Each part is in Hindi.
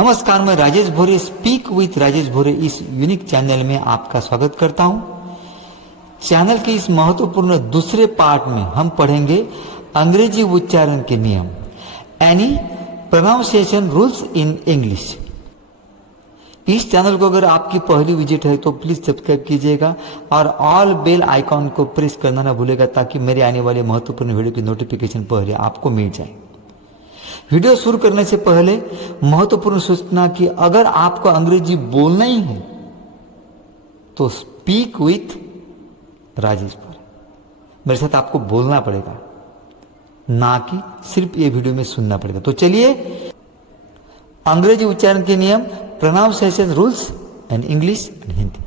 नमस्कार, मैं राजेश भोरे स्पीक विथ राजेश भोरे इस यूनिक चैनल में आपका स्वागत करता हूं। चैनल के इस महत्वपूर्ण दूसरे पार्ट में हम पढ़ेंगे अंग्रेजी उच्चारण के नियम यानी प्रोनाउंसिएशन रूल्स इन इंग्लिश। इस चैनल को अगर आपकी पहली विजिट है तो प्लीज सब्सक्राइब कीजिएगा और ऑल बेल आइकॉन को प्रेस करना ना भूलेगा ताकि मेरे आने वाले महत्वपूर्ण वीडियो की नोटिफिकेशन पहले आपको मिल जाए। वीडियो शुरू करने से पहले महत्वपूर्ण सूचना कि अगर आपको अंग्रेजी बोलना ही है तो स्पीक विथ राजेश भोरे मेरे साथ आपको बोलना पड़ेगा, ना कि सिर्फ ये वीडियो में सुनना पड़ेगा। तो चलिए अंग्रेजी उच्चारण के नियम pronunciation rules and English and Hindi.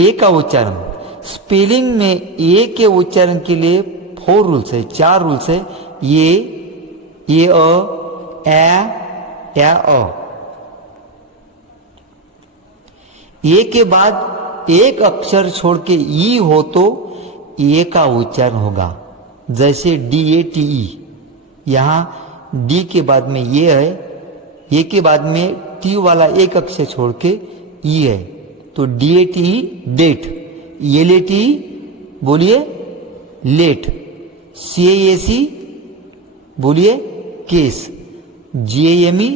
A का उच्चारण स्पेलिंग में ए के उच्चारण के लिए 4 रूल्स है, 4 रूल्स है। ये अ। ए के बाद एक अक्षर छोड़ के ई हो तो ए का उच्चारण होगा, जैसे DATE। यहां डी के बाद में ये है, ए के बाद में टी वाला एक अक्षर छोड़ के ई है तो DATE डेट। LATE बोलिए लेट। CASE बोलिए केस। GAME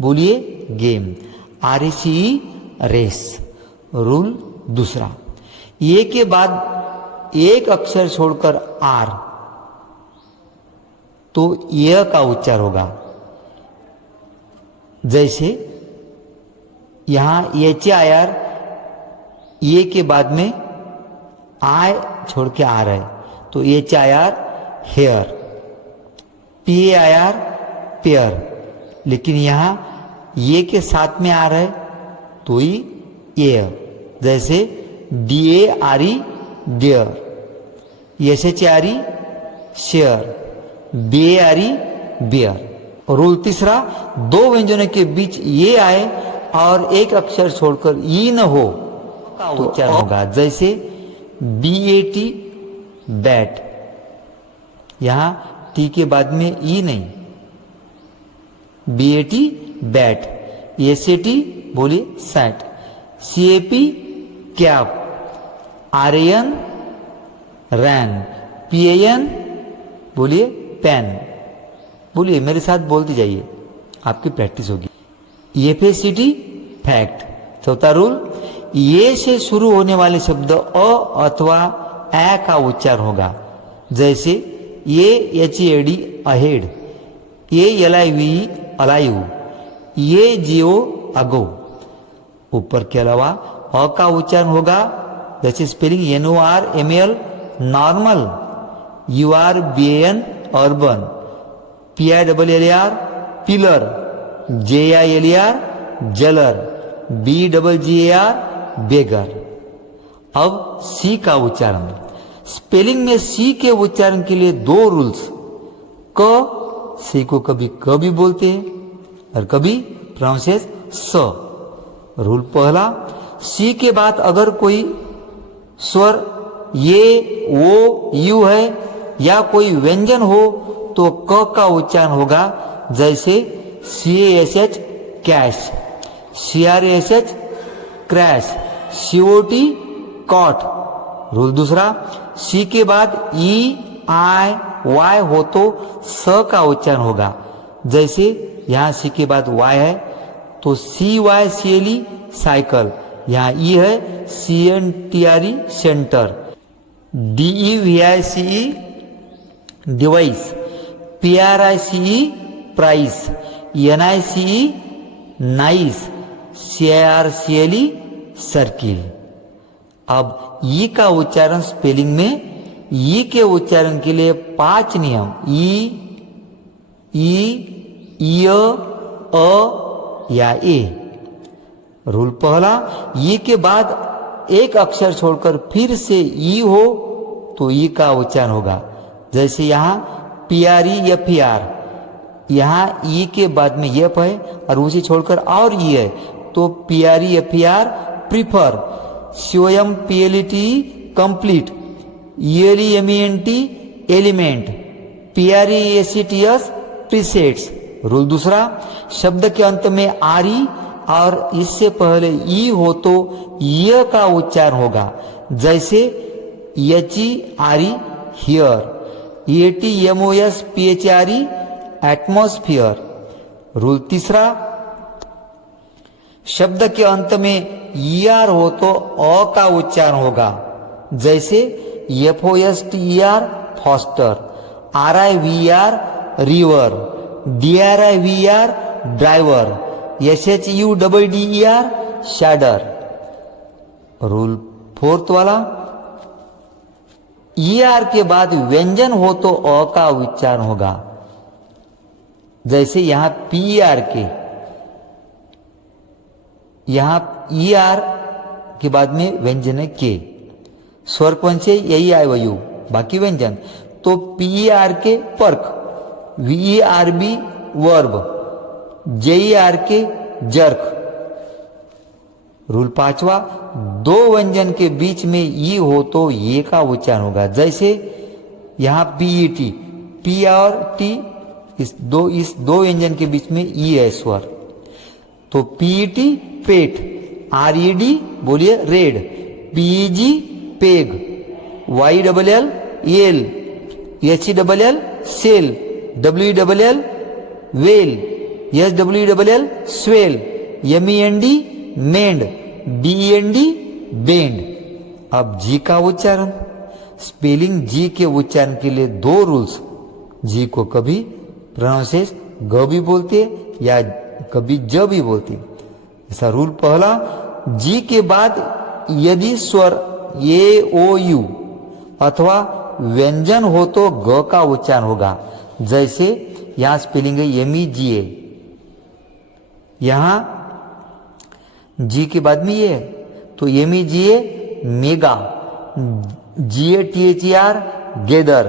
बोलिए गेम। RACE race. रूल दूसरा, ए के बाद एक अक्षर छोड़कर आर तो य का उच्चार होगा, जैसे यहां HIR ए के बाद में आय छोड़ के आ रहा है तो HIR हेयर। PAIR पेयर, लेकिन यहां ये के साथ में आ रहा है तो ही एयर, जैसे DARE dare. SHARE share. BARE bare. Rule तीसरा, 2 व्यंजनों के बीच ये आए और एक अक्षर छोड़कर ई न हो का उच्चारण होगा, जैसे BAT बैट। यहां टी के बाद में ई नहीं, BAT बैट। SAT बोलिए सैट। CAP cap. RAN रैन। PAN बोलिए पेन। बोलिए मेरे साथ बोलते जाइए, आपकी प्रैक्टिस होगी। FACT fact. चौथा रूल, ये से शुरू होने वाले शब्द अ अथवा ए का उच्चारण होगा, जैसे HAD ahead. LIVE alive. GO अगो। ऊपर के अलावा अ का उच्चारण होगा, जैसे spelling NORMAL normal. URBAN urban. PILLER pillar. JILER जलर। BGGAR बेगर। अब सी का उच्चारण, स्पेलिंग में सी के उच्चारण के लिए 2 रूल्स। क सी को कभी क भी बोलते हैं और कभी प्रोनाउंसिएस स। रूल पहला, सी के बाद अगर कोई स्वर ये वो यू है या कोई व्यंजन हो तो क का उच्चारण होगा, जैसे CASH cash. CRASH crash. COT cot. Rule दूसरा, सी के बाद EIY हो तो स का उच्चारण होगा, जैसे यहां सी के बाद Y है तो CYCLE साइकिल। यहां ई है CNTRE centre. DEVICE device. PRICE price. NICE nice. CIRCLE circle. अब ई का उच्चारण स्पेलिंग में ई के उच्चारण के लिए 5 नियम। ई अ या ए। रूल पहला, ई के बाद एक अक्षर छोड़कर फिर से ई हो तो ई का उच्चारण होगा, जैसे यहां PREFER। यहां ई के बाद में एफ है और उसे छोड़कर और ई है तो PREFER prefer. COMPLET complete. ELEMENT element. PRESETS presets. Rule दूसरा, शब्द के अंत में आरी और इससे पहले ई हो तो य का उच्चारण होगा, जैसे यची आरी हियर, ATMOSPHRE एटमॉस्फियर। रूल तीसरा, शब्द के अंत में ER हो तो अ का उच्चारण होगा, जैसे FOSTER foster, RIVER river, DRIVER driver, SHUDDER shudder. Rule fourth वाला, ER के बाद व्यंजन हो तो अ का उच्चारण होगा, जैसे यहां PER के, यहां ER के बाद में व्यंजन है के, स्वर कौन से, यही आय वयु, बाकी व्यंजन। तो PER के पर्क, VERB वर्ब, JER के जर्क। रूल पांचवा, दो व्यंजन के बीच में ई हो तो ये का उच्चारण होगा, जैसे यहां PET, P और T इस दो व्यंजन के बीच में ई है स्वर, तो PET पेट, RED बोलिए red, PEG peg, YLL yell, HELL sell, WELL well, SWELL swell, MEND mend, BEND bend. अब जी का उच्चारण, स्पेलिंग जी के उच्चारण के लिए दो रूल्स। जी को कभी प्रोनाउंसिएश ग भी बोलते या कभी ज भी बोलते। ऐसा रूल पहला, जी के बाद यदि स्वर ए ओ यू अथवा व्यंजन हो तो ग का उच्चारण होगा, जैसे यहां स्पेलिंग है MEGA, यहां जी के बाद में ये है तो MEGA mega, GATHER gather,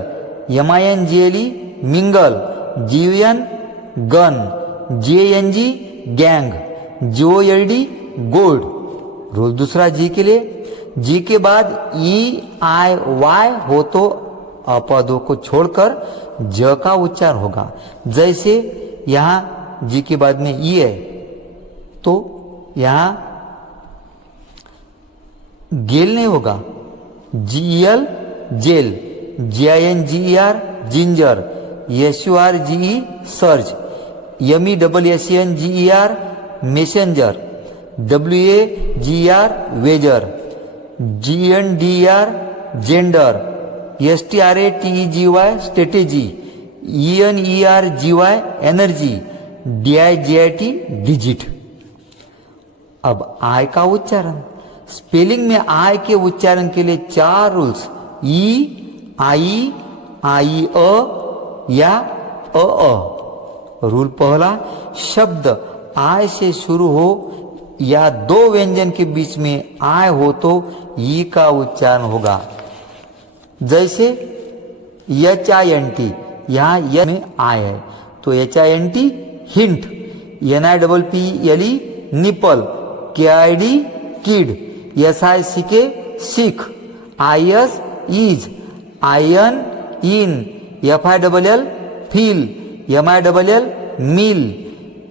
MINGLE mingle, GUN gun, GANG gang, GOLD gold. Rule दूसरा जी के लिए, जी के बाद EIY हो तो अपदों को छोड़कर ज का उच्चारण होगा, जैसे यहां जी के बाद में ई है तो यहां गेल नहीं होगा, GEL gel, GINGER ginger, SURGE surge, MESSENGER messenger, WAGER wager, GNDR gender, STRATEGY strategy, ENERGY energy, DIGIT digit. अब आय का उच्चारण, स्पेलिंग में आय के उच्चारण के लिए चार रूल्स, ई आई, आई अ या अ। रूल पहला, शब्द आय से शुरू हो या दो व्यंजन के बीच में आय हो तो ई का उच्चारण होगा, जैसे HINT, यहां य में आय है तो HINT hint, NIPPLE nipple, KID kid, SICK sick, IS is, IN in, FILL fill, MILL mill,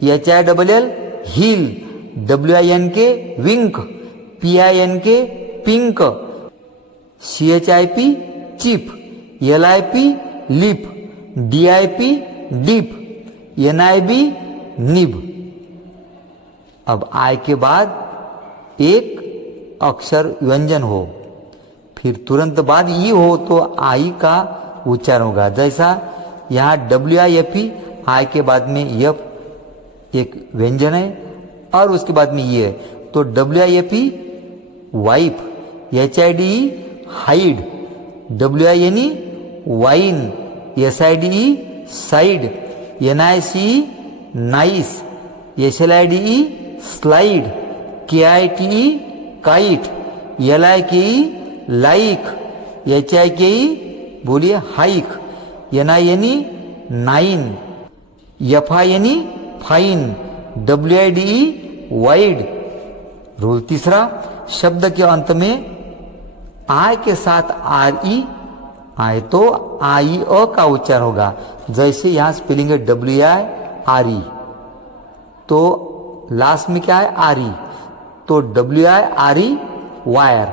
HILL hill, WINK wink, PINK pink, CHIP chip, LIP lip, DIP dip, NIB nib. अब आय के बाद एक अक्षर व्यंजन हो, फिर तुरंत बाद ई हो तो आई का उच्चारण होगा, जैसा यहाँ WIFE आय के बाद में यफ एक व्यंजन है और उसके बाद में ये है तो WIFE wife, HIDE hide, WINE wine, SIDE side, NICE nice, SLIDE slide, KITE kite, LIKE like, HIKE बोलिए hike, NINE nine, FINE fine, WIDE wide. Rule तीसरा, शब्द के अंत में आय के साथ RE आए तो आई अ का उच्चारण होगा, जैसे यहां स्पेलिंग है आरी, तो लास्ट में क्या है आरी, तो WIRE wire,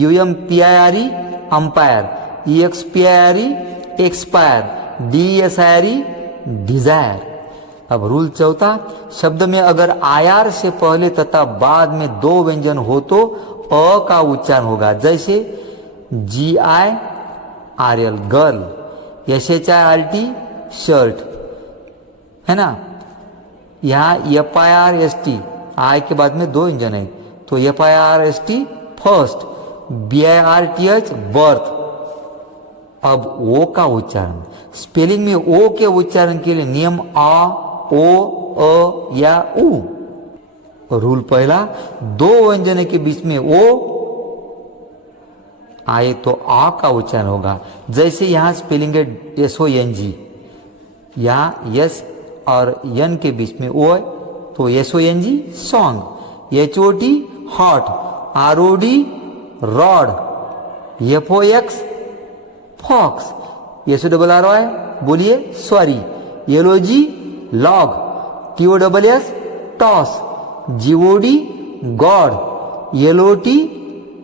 UMPIRE umpire, EXPIRE expire, DESIRE desire. अब रूल चौथा, शब्द में अगर IR से पहले तथा बाद में दो व्यंजन हो तो अ का उच्चारण होगा, जैसे GIRL गर्ल, SHIRT शर्ट, है ना। यहाँ FIRST आई के बाद में दो व्यंजन है, तो FIRST फर्स्ट, BIRTH बर्थ। अब ओ का उच्चारण, स्पेलिंग में ओ के उच्चारण के लिए नियम आ, ओ, अ या उ। रूल पहला, दो व्यंजन के बीच में ओ आए तो आ का उच्चारण होगा, जैसे यहां स्पेलिंग है SONG, यहां यस और यन के बीच में ओ है तो SONG song, HOT hot, ROD rod, FOX fox, SORRY बोलिए sorry, LOG log, TOSS toss, GOD god, LOT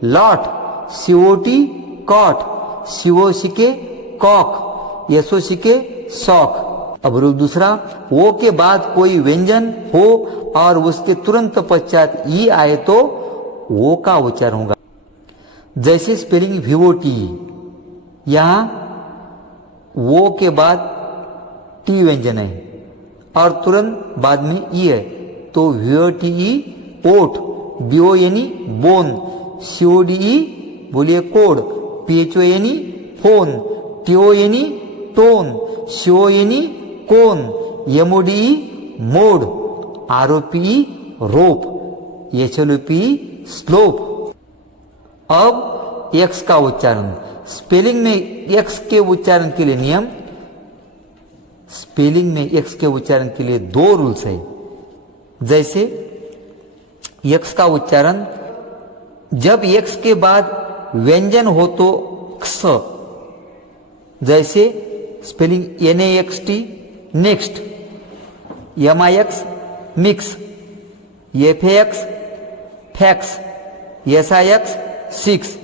lot, COT cot, COCK cock, SOCK sock. अब रूल दूसरा, ओ के बाद कोई व्यंजन हो और उसके तुरंत पश्चात ई आए तो ओ का उच्चारण होगा, जैसे स्पेलिंग VOT, यहां वो के बाद टी व्यंजन है और तुरंत बाद में ई है, तो VOTE ओट, BONE बोन, CODE बोलिए code, PHONE phone, TONE tone, CONE कोन, MODE मोड, ROPE रोप, HLOPE स्लोप। अब एक्स का उच्चारण, स्पेलिंग में एक्स के उच्चारण के लिए नियम, स्पेलिंग में एक्स के उच्चारण के लिए दो रूल्स है, जैसे एक्स का उच्चारण जब एक्स के बाद व्यंजन हो तो क्स, जैसे spelling NAXT next, MIX mix, FAX fax, SIX six.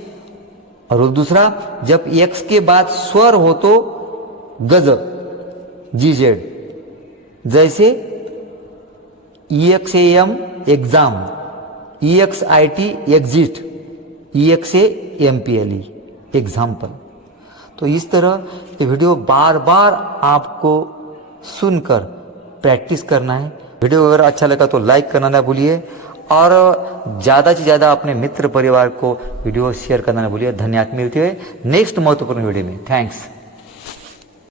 और दूसरा, जब एक्स के बाद स्वर हो तो गज, GZ, जैसे EXAM exam, EXIT exit, EXAMPLE example. तो इस तरह ये वीडियो बार बार आपको सुनकर प्रैक्टिस करना है। वीडियो अगर अच्छा लगा तो लाइक करना ना भूलिए और ज़्यादा से ज़्यादा अपने मित्र परिवार को वीडियो शेयर करना ना भूलिए। धन्यवाद, मिलते हुए नेक्स्ट महत्वपूर्ण वीडियो में। थैंक्स।